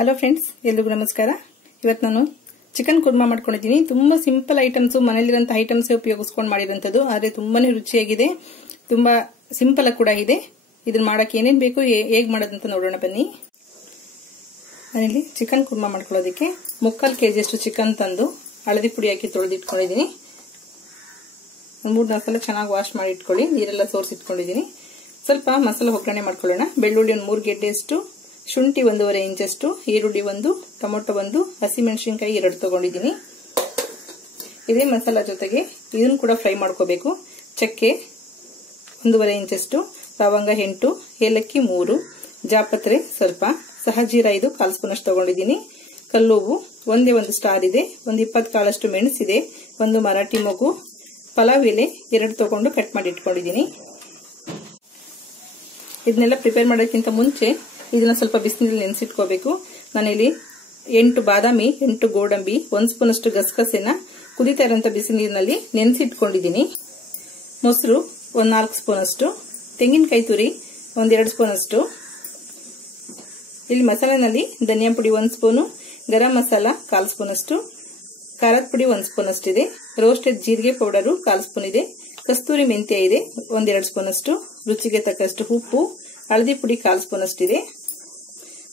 Hello friends, ಎಲ್ಲರಿಗೂ ನಮಸ್ಕಾರ. ಇವತ್ತು ನಾನು ಚಿಕನ್ ಕುರ್ಮಾ ಮಾಡ್ಕೊಂಡಿದ್ದೀನಿ. ತುಂಬಾ ಸಿಂಪಲ್ ಐಟಮ್ಸ್, ಮನೆಯಲ್ಲಿರುವಂತಹ ಐಟಮ್ಸ್ ಉಪಯೋಗಿಸ್ಕೊಂಡು ಮಾಡಿರುವಂತದ್ದು. ಆದರೆ ತುಂಬಾನೇ ರುಚಿಯಾಗಿದೆ, ತುಂಬಾ ಸಿಂಪಲ್ ಕೂಡ ಇದೆ. ಇದನ್ನ ಮಾಡಕ್ಕೆ ಏನೇನು ಬೇಕು, ಹೇಗೆ ಮಾಡೋದಂತ ನೋಡೋಣ ಬನ್ನಿ. ನಾನಿಲ್ಲಿ ಚಿಕನ್ ಕುರ್ಮಾ ಮಾಡ್ಕೊಳ್ಳೋದಕ್ಕೆ 3/4 kg ಚಿಕನ್ ತಂದು ಹಳದಿ ಪುಡಿ ಹಾಕಿ ತೊಳೆದಿಟ್ಕೊಂಡಿದ್ದೀನಿ. 3-4 ಸಲ ಚೆನ್ನಾಗಿ ವಾಶ್ ಮಾಡಿ ಇಟ್ಕೊಳ್ಳಿ. ನೀರೆಲ್ಲ ಸೋರಿಸಿಟ್ಕೊಂಡಿದ್ದೀನಿ. ಸ್ವಲ್ಪ ಮಸಾಲೆ ಒಗ್ಗರಣೆ ಮಾಡ್ಕೊಳ್ಳೋಣ. ಬೆಳ್ಳುಳ್ಳಿ 3 ಗೆಡ್ಡೆಯಷ್ಟು, ಶುಂಠಿ 1.5 ಇಂಚಷ್ಟು, ಈರುಳ್ಳಿ 1, ಟೊಮೊಟೊ 1, ಹಸಿಮೆಣಸಿನಕಾಯಿ 2 ತಗೊಂಡಿದ್ದೀನಿ. ಇದೇ ಮಸಾಲ ಜೊತೆಗೆ ಇದನ್ನು ಕೂಡ ಫ್ರೈ ಮಾಡ್ಕೋಬೇಕು. ಚಕ್ಕೆ 1.5 ಇಂಚಷ್ಟು, ಲವಂಗ 8, ಏಲಕ್ಕಿ 3, ಜಾಪತ್ರೆ ಸ್ವಲ್ಪ, ಸಹಜೀರ 5 1/4 ಸ್ಪೂನ್ ಅಷ್ಟು ತಗೊಂಡಿದ್ದೀನಿ. ಕಲ್ಲೋವು ಒಂದೇ ಒಂದು ಸ್ಟಾರ್ ಇದೆ, 20 ಕಾಳಷ್ಟು ಮೆಣಸಿದೆ, 1 ಮರಾಠಿ ಮೊಗು, ಪಲಾವ್ ಎಲೆ 2 ತಗೊಂಡು ಕಟ್ ಮಾಡಿ ಇಟ್ಕೊಂಡಿದ್ದೀನಿ. ಇದನ್ನೆಲ್ಲ ಪ್ರಿಪೇರ್ ಮಾಡೋಕ್ಕಿಂತ ಮುಂಚೆ ಇದನ್ನ ಸ್ವಲ್ಪ ಬಿಸಿನೀರಲ್ಲಿ ನೆನೆಸಿಟ್ಕೋಬೇಕು. ನಾನಿಲ್ಲಿ 8 ಬಾದಾಮಿ, 8 ಗೋಡಂಬಿ, 1 ಸ್ಪೂನ್ ಅಷ್ಟು ಗಸಗಸೆನ ಕುದಿತಾ ಇರೋಂಥ ಬಿಸಿನೀರಿನಲ್ಲಿ ನೆನೆಸಿಟ್ಕೊಂಡಿದ್ದೀನಿ. ಮೊಸರು 4 ಸ್ಪೂನ್ ಅಷ್ಟು, ತೆಂಗಿನಕಾಯಿ ತುರಿ 2 ಸ್ಪೂನ್ ಅಷ್ಟು. ಇಲ್ಲಿ ಮಸಾಲೆನಲ್ಲಿ ಧನಿಯಾ ಪುಡಿ 1 ಸ್ಪೂನು, ಗರಂ ಮಸಾಲ 1/4 ಸ್ಪೂನ್ ಅಷ್ಟು, ಖಾರದ ಪುಡಿ 1 ಸ್ಪೂನ್ ಅಷ್ಟಿದೆ, ರೋಸ್ಟೆಡ್ ಜೀರಿಗೆ ಪೌಡರ್ 1/4 ಸ್ಪೂನ್ ಇದೆ, ಕಸ್ತೂರಿ ಮೆಂತ್ಯ ಇದೆ 1-2 ಸ್ಪೂನ್ ಅಷ್ಟು, ರುಚಿಗೆ ತಕ್ಕಷ್ಟು ಉಪ್ಪು, ಹಳದಿ ಪುಡಿ 1/4 ಸ್ಪೂನ್ ಅಷ್ಟಿದೆ.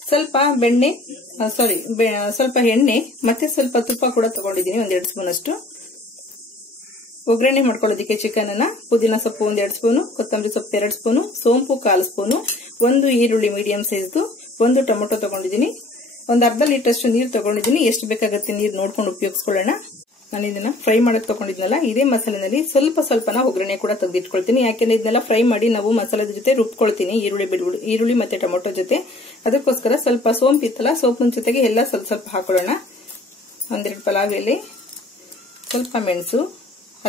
ಸ್ವಲ್ಪ ಎಣ್ಣೆ ಮತ್ತೆ ಸ್ವಲ್ಪ ತುಪ್ಪ ಕೂಡ ತಗೊಂಡಿದ್ದೀನಿ, 1-2 ಸ್ಪೂನ್ ಅಷ್ಟು. ಒಗ್ಗರಣೆ ಮಾಡ್ಕೊಳ್ಳೋದಕ್ಕೆ ಚಿಕನ್ ಅನ್ನ ಪುದೀನ ಸೊಪ್ಪು 1-2 ಸ್ಪೂನು, ಕೊತ್ತಂಬರಿ ಸೊಪ್ಪು 2 ಸ್ಪೂನು, ಸೋಂಪು 1/4 ಸ್ಪೂನು, 1 ಈರುಳ್ಳಿ ಮೀಡಿಯಂ ಸೈಜ್ದು, 1 ಟೊಮೊಟೊ ತಗೊಂಡಿದ್ದೀನಿ, 1 ಅರ್ಧ ಲೀಟರ್ ಅಷ್ಟು ನೀರು ತಗೊಂಡಿದ್ದೀನಿ. ಎಷ್ಟು ಬೇಕಾಗುತ್ತೆ ನೀರು ನೋಡ್ಕೊಂಡು ಉಪಯೋಗಿಸ್ಕೊಳ್ಳೋಣ. ನಾನು ಇದನ್ನ ಫ್ರೈ ಮಾಡಕ್ ತಗೊಂಡಿದ್ನಲ್ಲ, ಇದೇ ಮಸಾಲೆನಲ್ಲಿ ಸ್ವಲ್ಪನ ಒಗ್ಗರಣೆ ಕೂಡ ತೆಗೆದಿಟ್ಕೊಳ್ತೀನಿ. ಯಾಕೆಂದ್ರೆ ಇದನ್ನೆಲ್ಲ ಫ್ರೈ ಮಾಡಿ ನಾವು ಮಸಾಲದ ಜೊತೆ ರುಬ್ಕೊಳ್ತೀನಿ, ಈರುಳ್ಳಿ ಮತ್ತೆ ಟೊಮೊಟೊ ಜೊತೆ. ಅದಕ್ಕೋಸ್ಕರ ಸ್ವಲ್ಪ ಸೋಂಪು ಇತ್ತಲ್ಲ, ಸೋಂಪಿನ ಜೊತೆಗೆ ಎಲ್ಲ ಸ್ವಲ್ಪ ಹಾಕೊಳ್ಳೋಣ. 1-2 ಪಲಾವ್ ಎಲೆ, ಸ್ವಲ್ಪ ಮೆಣಸು,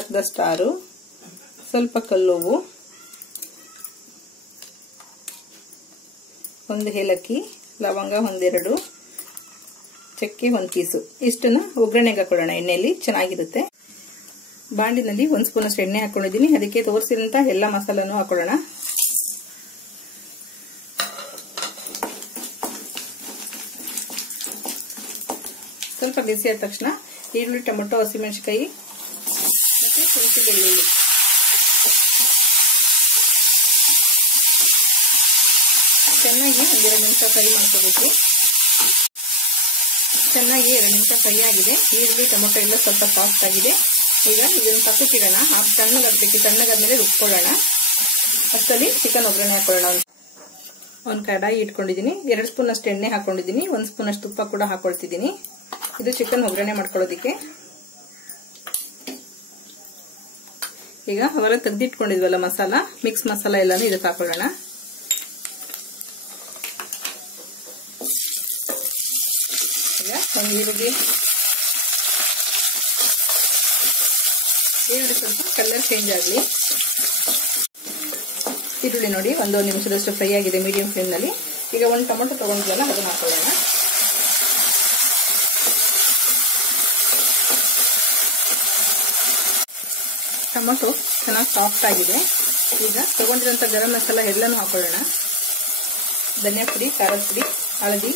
ಅರ್ಧ ಸ್ಟಾರು, ಸ್ವಲ್ಪ ಕಲ್ಲೋವು, 1 ಏಲಕ್ಕಿ, ಲವಂಗ 1-2, ಚಕ್ಕೆ 1 ಪೀಸು. ಇಷ್ಟನ್ನ ಒಗ್ಗರಣೆಗೆ ಹಾಕೊಳ್ಳೋಣ. ಎಣ್ಣೆಯಲ್ಲಿ ಚೆನ್ನಾಗಿರುತ್ತೆ. ಬಾಂಡಿನಲ್ಲಿ 1 ಸ್ಪೂನ್ ಅಷ್ಟು ಎಣ್ಣೆ ಹಾಕೊಂಡಿದ್ದೀನಿ. ಅದಕ್ಕೆ ತೋರಿಸಿದಂತ ಎಲ್ಲ ಮಸಾಲನು ಹಾಕೊಳ್ಳೋಣ. ಸ್ವಲ್ಪ ಬಿಸಿ ಆದ ತಕ್ಷಣ ಈರುಳ್ಳಿ, ಟೊಮೊಟೊ, ಹಸಿಮೆಣಸಿನಕಾಯಿ ಮತ್ತೆ ಶುಂಠಿ ಬೆಳ್ಳುಳ್ಳಿ ಚೆನ್ನಾಗಿ 1-2 ನಿಮಿಷ ಫ್ರೈ ಮಾಡ್ಕೋಬೇಕು. ಚೆನ್ನಾಗಿ 2 ನಿಮಿಷ ಫ್ರೈ ಆಗಿದೆ. ಈರುಳ್ಳಿ, ಟೊಮೊಟೊ ಎಲ್ಲ ಸ್ವಲ್ಪ ಸಾಫ್ಟ್ ಆಗಿದೆ. ಈಗ ಇದನ್ನು ತಪ್ಪಕ್ಕಿಡೋಣ. ತಣ್ಣಗಾದ್ಮೇಲೆ ರುಬ್ಕೊಳ್ಳೋಣ. ಅಷ್ಟರಲ್ಲಿ ಚಿಕನ್ ಒಗ್ಗರಣೆ ಹಾಕೊಳ್ಳೋಣ. ಒಂದು ಕಡಾಯಿ ಇಟ್ಕೊಂಡಿದ್ದೀನಿ, 2 ಸ್ಪೂನ್ ಅಷ್ಟು ಎಣ್ಣೆ ಹಾಕೊಂಡಿದ್ದೀನಿ, 1 ಸ್ಪೂನ್ ಅಷ್ಟು ತುಪ್ಪ ಕೂಡ ಹಾಕೊಳ್ತಿದ್ದೀನಿ. ಇದು ಚಿಕನ್ ಒಗ್ಗರಣೆ ಮಾಡ್ಕೊಳ್ಳೋದಿಕ್ಕೆ. ಈಗ ಅವೆಲ್ಲ ತೆಗೆದಿಟ್ಕೊಂಡಿದ್ವಲ್ಲ ಮಸಾಲ, ಮಿಕ್ಸ್ ಮಸಾಲ ಎಲ್ಲಾನು ಇದಕ್ಕೆ ಹಾಕೊಳ್ಳೋಣ. ಒಂದು ಈರುಳ್ಳಿ ಸ್ವಲ್ಪ ಕಲರ್ ಚೇಂಜ್ ಆಗಲಿ. ಈರುಳ್ಳಿ ನೋಡಿ 1 ನಿಮಿಷದಷ್ಟು ಫ್ರೈ ಆಗಿದೆ ಮೀಡಿಯಂ ಫ್ಲೇಮ್ ನಲ್ಲಿ. ಈಗ 1 ಟೊಮೊಟೊ ತಗೊಂಡಿದ್ವಲ್ಲ ಅದನ್ನ ಹಾಕೊಳ್ಳೋಣ. ಟೊಮೊಟೊ ಚೆನ್ನಾಗಿ ಸಾಫ್ಟ್ ಆಗಿದೆ. ಈಗ ತಗೊಂಡಿರೋಂಥ ಗರಂ ಮಸಾಲ ಎಲ್ಲಾನು ಹಾಕೊಳ್ಳೋಣ. ಧನಿಯಾ ಪುಡಿ, ಖಾರದ ಪುಡಿ, ಹಳದಿ,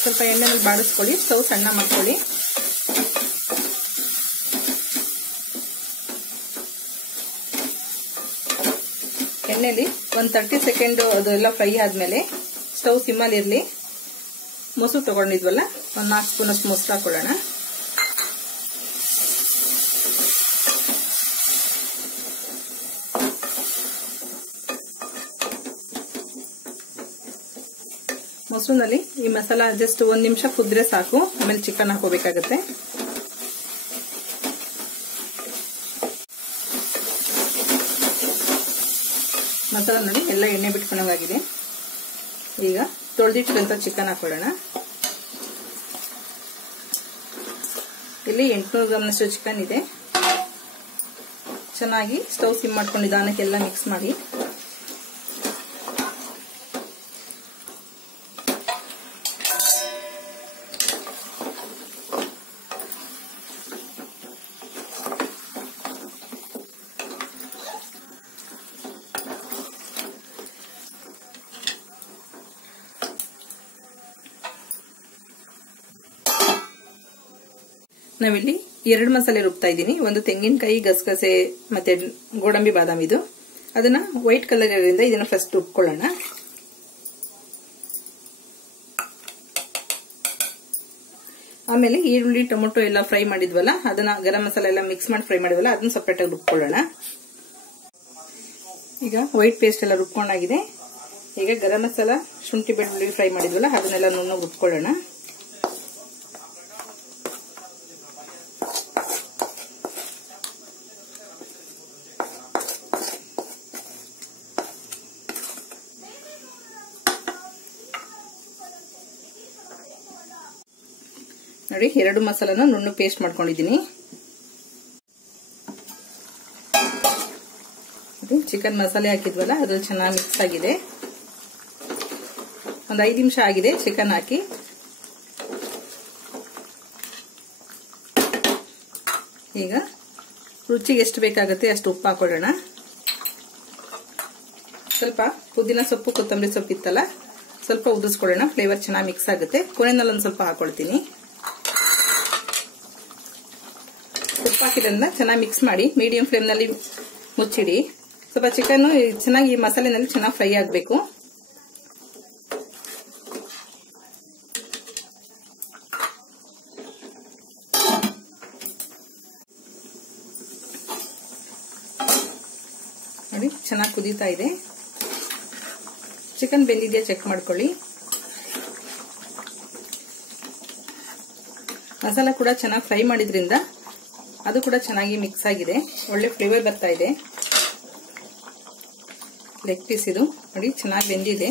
ಸ್ವಲ್ಪ ಎಣ್ಣೆನಲ್ಲಿ ಬಾಡಿಸ್ಕೊಳ್ಳಿ. ಸ್ಟವ್ ಸಣ್ಣ ಮಾಡ್ಕೊಳ್ಳಿ. ಎಣ್ಣೆಲಿ 30 ಸೆಕೆಂಡ್ ಅದೆಲ್ಲ ಫ್ರೈ ಆದ್ಮೇಲೆ ಸ್ಟವ್ ಸಿಮ್ಮಲ್ಲಿ ಇರಲಿ. ಮೊಸರು ತಗೊಂಡಿದ್ವಲ್ಲ, 4 ಸ್ಪೂನ್ ಅಷ್ಟು ಮೊಸರು ಹಾಕೊಳ್ಳೋಣ. ಮೊಸರಿನಲ್ಲಿ ಈ ಮಸಾಲ ಜಸ್ಟ್ 1 ನಿಮಿಷ ಕುದ್ರೆ ಸಾಕು. ಆಮೇಲೆ ಚಿಕನ್ ಹಾಕೋಬೇಕಾಗತ್ತೆ. ಮಸಾಲ ನೋಡಿ ಎಲ್ಲ ಎಣ್ಣೆ ಬಿಟ್ಕೊಂಡಾಗಿದೆ. ಈಗ ತೊಳೆದಿಟ್ಟಂತ ಚಿಕನ್ ಹಾಕೊಳ್ಳೋಣ. ಇಲ್ಲಿ 800 ಗ್ರಾಮ್ನಷ್ಟು ಚಿಕನ್ ಇದೆ. ಚೆನ್ನಾಗಿ ಸ್ಟವ್ ಸಿಮ್ ಮಾಡ್ಕೊಂಡು ನಿಧಾನಕ್ಕೆಲ್ಲ ಮಿಕ್ಸ್ ಮಾಡಿ. ನಾವಿಲ್ಲಿ 2 ಮಸಾಲೆ ರುಬ್ತಾ ಇದ್ದೀನಿ. ಒಂದು ತೆಂಗಿನಕಾಯಿ, ಗಸಗಸೆ ಮತ್ತೆ ಗೋಡಂಬಿ ಬಾದಾಮಿ. ಇದು ಅದನ್ನ ವೈಟ್ ಕಲರ್ ಇರೋದ್ರಿಂದ ಇದನ್ನ ಫಸ್ಟ್ ರುಬ್ಕೊಳ್ಳೋಣ. ಆಮೇಲೆ ಈರುಳ್ಳಿ, ಟೊಮೊಟೊ ಎಲ್ಲ ಫ್ರೈ ಮಾಡಿದ್ವಲ್ಲ, ಅದನ್ನ ಗರಂ ಮಸಾಲೆ ಎಲ್ಲ ಮಿಕ್ಸ್ ಮಾಡಿ ಫ್ರೈ ಮಾಡಿದ್ವಲ್ಲ, ಅದನ್ನ ಸಪರೇಟ್ ಆಗಿ ರುಬ್ಕೊಳ್ಳೋಣ. ಈಗ ವೈಟ್ ಪೇಸ್ಟ್ ಎಲ್ಲ ರುಬ್ಕೊಂಡಾಗಿದೆ. ಈಗ ಗರಂ ಮಸಾಲ, ಶುಂಠಿ ಬೆಳ್ಳುಳ್ಳಿ ಫ್ರೈ ಮಾಡಿದ್ವಲ್ಲ, ಅದನ್ನೆಲ್ಲ ನುಣ್ಣಗೆ ರುಬ್ಕೊಳ್ಳೋಣ. ನೋಡಿ, 2 ಮಸಾಲನ ನುಣ್ಣು ಪೇಸ್ಟ್ ಮಾಡ್ಕೊಂಡಿದ್ದೀನಿ. ಚಿಕನ್ ಮಸಾಲೆ ಹಾಕಿದ್ವಲ್ಲ, ಅದು ಚೆನ್ನಾಗಿ ಮಿಕ್ಸ್ ಆಗಿದೆ. ಒಂದು 5 ನಿಮಿಷ ಆಗಿದೆ ಚಿಕನ್ ಹಾಕಿ. ಈಗ ರುಚಿಗೆ ಎಷ್ಟು ಬೇಕಾಗುತ್ತೆ ಅಷ್ಟು ಉಪ್ಪು ಹಾಕೊಳ್ಳೋಣ. ಸ್ವಲ್ಪ ಪುದೀನ ಸೊಪ್ಪು, ಕೊತ್ತಂಬರಿ ಸೊಪ್ಪು ಇತ್ತಲ್ಲ, ಸ್ವಲ್ಪ ಉದಿಸ್ಕೊಳ್ಳೋಣ. ಫ್ಲೇವರ್ ಚೆನ್ನಾಗಿ ಮಿಕ್ಸ್ ಆಗುತ್ತೆ. ಕೊನೆಯಲ್ಲಿ ಒಂದು ಸ್ವಲ್ಪ ಹಾಕೊಳ್ತೀನಿ. ಉಪ್ಪು ಹಾಕಿದ್ರಿಂದ ಚೆನ್ನಾಗಿ ಮಿಕ್ಸ್ ಮಾಡಿ ಮೀಡಿಯಂ ಫ್ಲೇಮ್ ನಲ್ಲಿ ಮುಚ್ಚಿಡಿ. ಸ್ವಲ್ಪ ಚಿಕನ್ ಚೆನ್ನಾಗಿ ಈ ಮಸಾಲೆನಲ್ಲಿ ಚೆನ್ನಾಗಿ ಫ್ರೈ ಆಗಬೇಕು. ನೋಡಿ, ಚೆನ್ನಾಗಿ ಕುದೀತಾ ಇದೆ. ಚಿಕನ್ ಬೆಂದಿದೆಯಾ ಚೆಕ್ ಮಾಡ್ಕೊಳ್ಳಿ. ಮಸಾಲ ಕೂಡ ಚೆನ್ನಾಗಿ ಫ್ರೈ ಮಾಡಿದ್ರಿಂದ ಅದು ಕೂಡ ಚೆನ್ನಾಗಿ ಮಿಕ್ಸ್ ಆಗಿದೆ. ಒಳ್ಳೆ ಫ್ಲೇವರ್ ಬರ್ತಾ ಇದೆ. ಲೆಗ್ ಪೀಸ್ ಇದು ನೋಡಿ, ಚೆನ್ನಾಗಿ ಬೆಂದಿದೆ.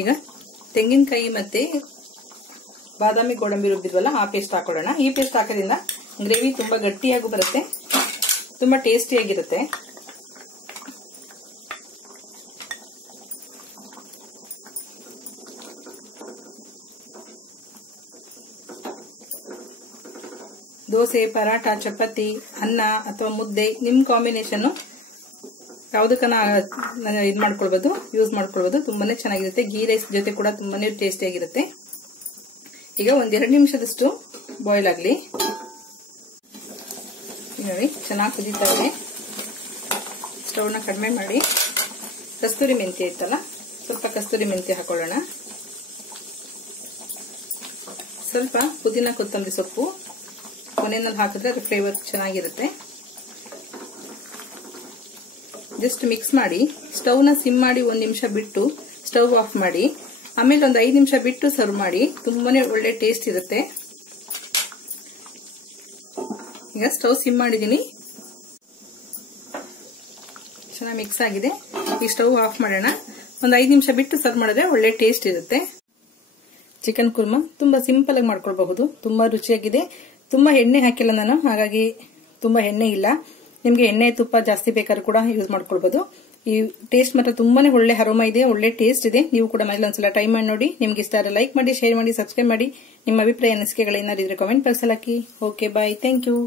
ಈಗ ತೆಂಗಿನಕಾಯಿ ಮತ್ತೆ ಬಾದಾಮಿ, ಗೋಡಂಬಿ ರುಬ್ಬಿದ್ವಲ್ಲ, ಆ ಪೇಸ್ಟ್ ಹಾಕೊಳ್ಳೋಣ. ಈ ಪೇಸ್ಟ್ ಹಾಕೋದ್ರಿಂದ ಗ್ರೇವಿ ತುಂಬಾ ಗಟ್ಟಿಯಾಗೂ ಬರುತ್ತೆ, ತುಂಬಾ ಟೇಸ್ಟಿಯಾಗಿರುತ್ತೆ. ದೋಸೆ, ಪರಾಟ, ಚಪಾತಿ, ಅನ್ನ ಅಥವಾ ಮುದ್ದೆ, ನಿಮ್ ಕಾಂಬಿನೇಷನ್ ಯಾವುದಕ್ಕನ ಇದು ಮಾಡ್ಕೊಳ್ಬಹುದು, ಯೂಸ್ ಮಾಡ್ಕೊಳ್ಬಹುದು. ತುಂಬಾನೇ ಚೆನ್ನಾಗಿರುತ್ತೆ. ಗೀ ರೈಸ್ ಜೊತೆ ಕೂಡ ತುಂಬಾನೇ ಟೇಸ್ಟಿಯಾಗಿರುತ್ತೆ. ಈಗ 1-2 ನಿಮಿಷದಷ್ಟು ಬಾಯ್ಲ್ ಆಗಲಿ. ನೋಡಿ, ಚೆನ್ನಾಗಿ ಕುದೀತಾ ಇದೆ. ಸ್ಟವ್ನ ಕಡಿಮೆ ಮಾಡಿ ಕಸ್ತೂರಿ ಮೆಂತ್ಯ ಇತ್ತಲ್ಲ, ಸ್ವಲ್ಪ ಕಸ್ತೂರಿ ಮೆಂತ್ಯ ಹಾಕೊಳ್ಳೋಣ. ಸ್ವಲ್ಪ ಪುದೀನ, ಕೊತ್ತಂಬರಿ ಸೊಪ್ಪು ಕೊನೆಯಲ್ಲಿ ಹಾಕಿದ್ರೆ ಅದು ಫ್ಲೇವರ್ ಚೆನ್ನಾಗಿರುತ್ತೆ. ಜಸ್ಟ್ ಮಿಕ್ಸ್ ಮಾಡಿ ಸ್ಟವ್ನ ಸಿಮ್ ಮಾಡಿ 1 ನಿಮಿಷ ಬಿಟ್ಟು ಸ್ಟವ್ ಆಫ್ ಮಾಡಿ. ಆಮೇಲೆ ಒಂದು 5 ನಿಮಿಷ ಬಿಟ್ಟು ಸರ್ವ್ ಮಾಡಿ. ತುಂಬಾನೇ ಒಳ್ಳೆ ಟೇಸ್ಟ್ ಇರುತ್ತೆ. ಈಗ ಸ್ಟವ್ ಸಿಮ್ ಮಾಡಿದೀನಿ, ಚೆನ್ನಾಗಿ ಮಿಕ್ಸ್ ಆಗಿದೆ. ಈ ಸ್ಟವ್ ಆಫ್ ಮಾಡೋಣ. ಒಂದು 5 ನಿಮಿಷ ಬಿಟ್ಟು ಸರ್ವ್ ಮಾಡಿದ್ರೆ ಒಳ್ಳೆ ಟೇಸ್ಟ್ ಇರುತ್ತೆ. ಚಿಕನ್ ಕುರ್ಮಾ ತುಂಬಾ ಸಿಂಪಲ್ ಆಗಿ ಮಾಡ್ಕೊಳ್ಬಹುದು. ತುಂಬಾ ರುಚಿಯಾಗಿದೆ. ತುಂಬಾ ಎಣ್ಣೆ ಹಾಕಿಲ್ಲ ನಾನು, ಹಾಗಾಗಿ ತುಂಬಾ ಎಣ್ಣೆ ಇಲ್ಲ. ನಿಮ್ಗೆ ಎಣ್ಣೆ, ತುಪ್ಪ ಜಾಸ್ತಿ ಬೇಕಾದ್ರೂ ಕೂಡ ಯೂಸ್ ಮಾಡ್ಕೊಳ್ಬಹುದು. ಈ ಟೇಸ್ಟ್ ಮಾತ್ರ ತುಂಬಾನೇ ಒಳ್ಳೆ ಅರೋಮಾ ಇದೆ, ಒಳ್ಳೆ ಟೇಸ್ಟ್ ಇದೆ. ನೀವು ಕೂಡ ಮನೇಲಿ ಒಂದ್ಸಲ ಟ್ರೈ ಮಾಡಿ ನೋಡಿ. ನಿಮ್ಗೆ ಇಷ್ಟ ಆದರೆ ಲೈಕ್ ಮಾಡಿ, ಶೇರ್ ಮಾಡಿ, ಸಬ್ಸ್ಕ್ರೈಬ್ ಮಾಡಿ. ನಿಮ್ಮ ಅಭಿಪ್ರಾಯ, ಅನಿಸಿಕೆಗಳೇನಾದ್ರೂ ಇದ್ರೆ ಕಾಮೆಂಟ್ ಬಾಕ್ಸ್ ಅಲ್ಲಿ ಹಾಕಿ. Okay, bye, thank you.